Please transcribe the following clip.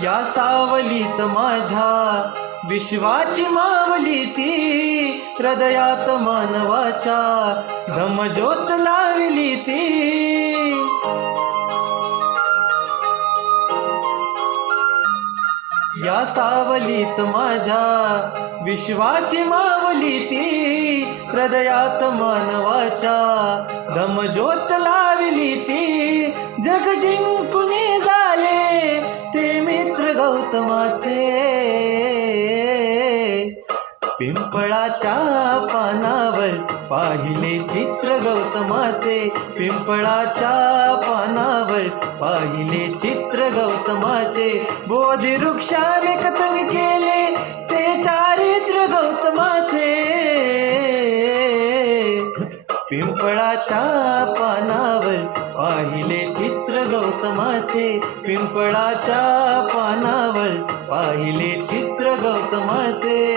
या सावलीत माझ्या विश्वाची मावली ती, हृदयात मानवाच्या धम्मज्योत लावली ती. या सावलीत माझ्या विश्वाची मावली ती, हृदयात मानवाच्या धम्मज्योत लावली ती. जग जिंकुनी झाले ते मित्र गौतमाचे, पिंपळाच्या पानावर पाहिले चित्र गौतमाचे, पिंपळाच्या पानावर पाहिले चित्र गौतमाचे. बोधी वृक्षाने कथन केले ते चारित्र गौतमाचे, पिंपळाच्या पानावर पाहिले चित्र गौतमाचे, पिंपळाच्या पानावर पाहिले चित्र गौतमाचे.